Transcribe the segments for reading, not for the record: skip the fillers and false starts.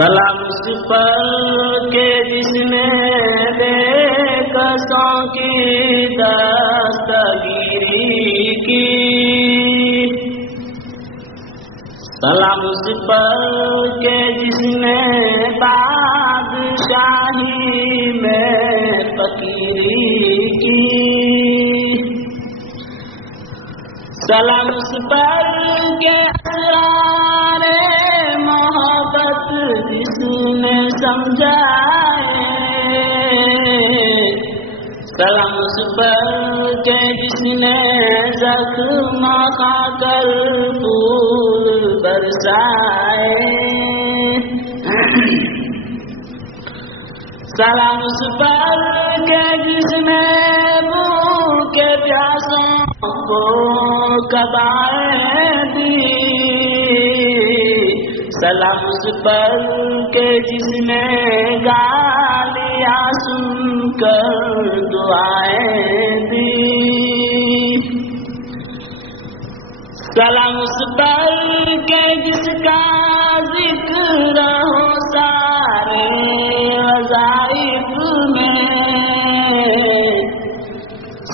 سلام اس پر کہ جس نے بے کسوں کی دستگیری کی، سلام اس پر کہ جس نے بادشاہی میں فقیری کی، سلام اس پر کہ اسرار محبت جس نے سمجھائے، سلام اس پر کہ جس نے زخم کھا کر پھول برسائے، سلام اس پر کہ جس نے بھوکے پیاسوں کو قبائیں دی، سلام اس پر کہ جس نے گالیاں سن کر دعائیں دی، سلام اس پر کہ جس کا ذکر ہو سارے وظائف میں،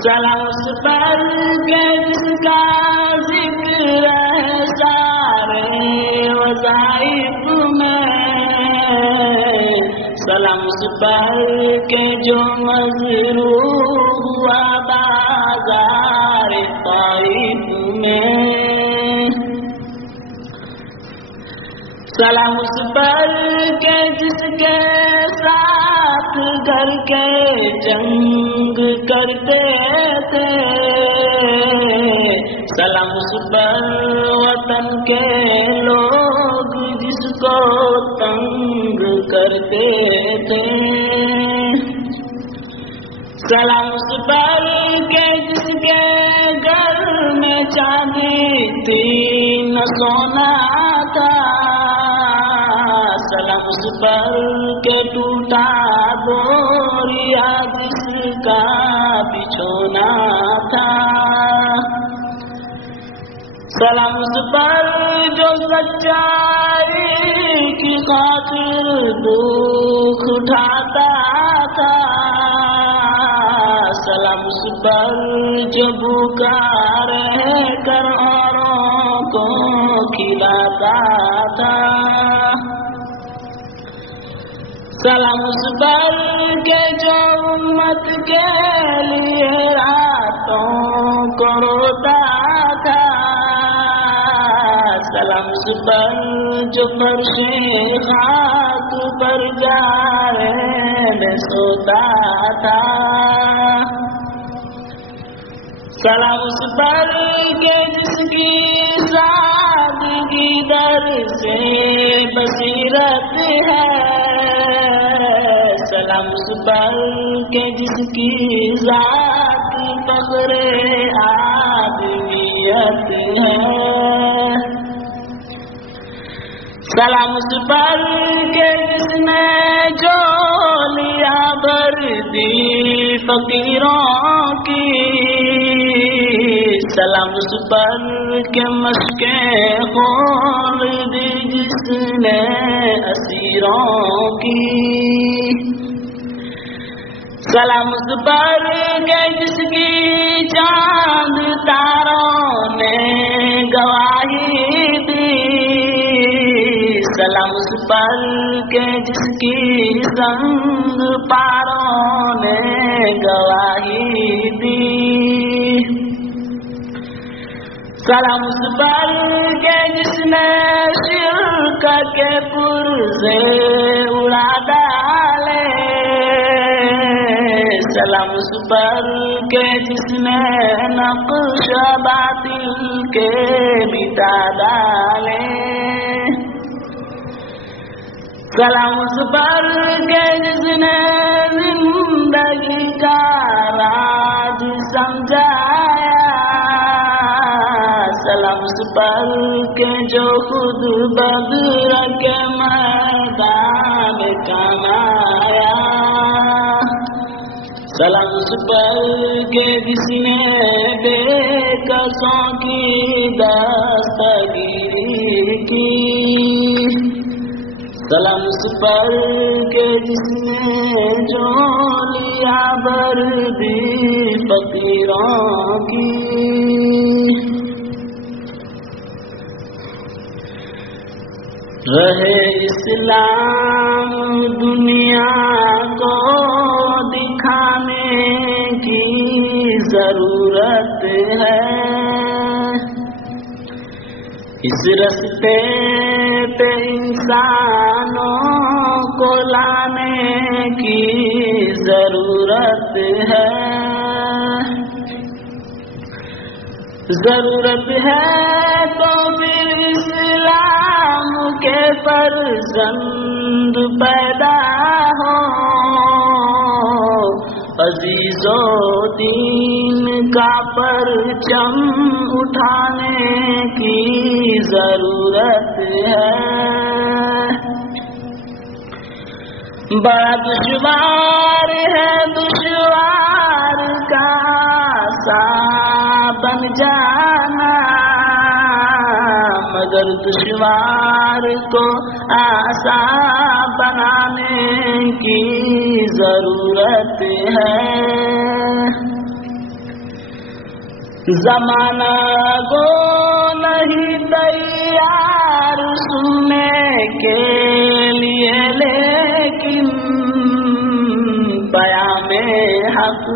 سلام اس پر کہ جس کا ذکر ہے سارے وظائف میں، سلام اس پر کہ جو مظلوم ہوا بازار طائف میں، سلام اس پر کہ جس کے ساتھ گھر کے جنگ کرتے تھے، سلام اس پر وطن کے لوگ جس کو تنگ کرتے تھے، سلام اس پر کہ جس کے گھر میں چاندی تھی نہ سونا تھا، سلام اس پر کہ ٹوٹا بوریا جس کا بچھونا تھا، سلام اس پر جو سچائی کی خاطر دکھ اٹھاتا تھا، سلام اس پر جو بھوکا رہ کر اوروں کو کھلاتا تھا، سلام اس پر کہ جو امت کے لیے راتوں کو روتا تھا، سلام اس پر جو فرش خاک پر جائے سوتا تھا، سلام اس پر کہ جس کی سادگی در سے بصیرت ہے، سلام اس پر کہ جس کی ذات فخر آدمیت ہے، سلام اس پر کہ جس نے جو لیا بھر دی فقیروں کی، سلام اس پر کہ مشقیں کھول دی جس نے اسیروں کی، سلام اس پر کہ جس کی چاند تاروں نے گواہی دی، سلام اس پر کہ جس کی سنگ پاروں نے گواہی دی، سلام اس پر کہ جس نے شرک کے پرزے اڑا ڈالے، سلام اس پر کہ جس نے نقش باطل کے مٹا ڈالے، سلام اس پر کہ جس نے زندگی کا راز سمجھایا، سلام اس پر کہ جو خود بدر کے میدان کمایا، سلام اس پر کہ جس نے بے کسوں کی دستگیری کی، سلام اس پر کہ جس نے جو لیا بردی فقیروں کی، رہے اسلام دنیا کو دکھانے کی ضرورت ہے، اس رستے پہ انسانوں کو لانے کی ضرورت ہے، ضرورت ہے تو پھر اسلام کے فرزند پیدا ہو، عزیزو دین کا پرچم اٹھانے کی ضرورت ہے، بڑا دشوار ہے دشوار کا سا بن جانا، مگر دشوار کو آسان بنانے کی ضرورت ہے، زمانہ کو نہیں تیار سننے کے لیے، لیکن پیام حق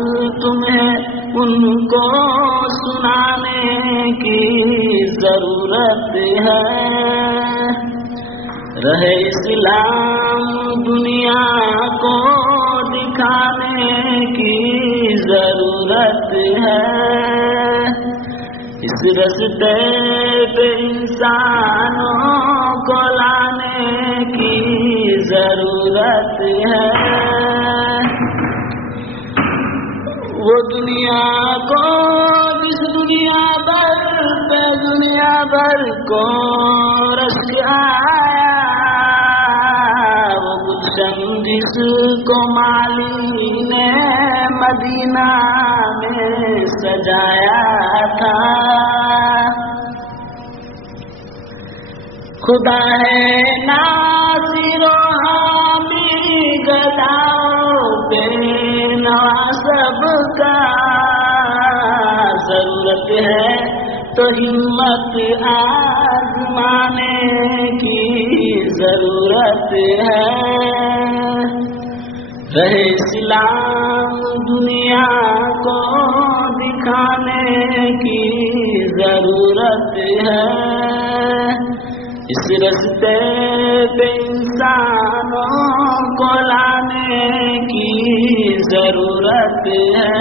تمہیں ان کو سنانے کی ضرورت ہے، رہے اسلام دنیا کو دکھانے کی ضرورت ہے، اس رستے پہ انسانوں کو لانے کی ضرورت ہے، وہ دنیا کو جس دنیا بھر کو رشک آیا، وہ گلشن جس کو مالی نے مدینہ میں سجایا تھا، خدا ہے ناصر و حامی گداؤ بے نوا سب کا، ضرورت ہے تو ہمت آزمانے کی ضرورت ہے، رہے اسلام دنیا کو دکھانے کی ضرورت ہے، اس رستے پہ انسانوں کو لانے کی ضرورت ہے،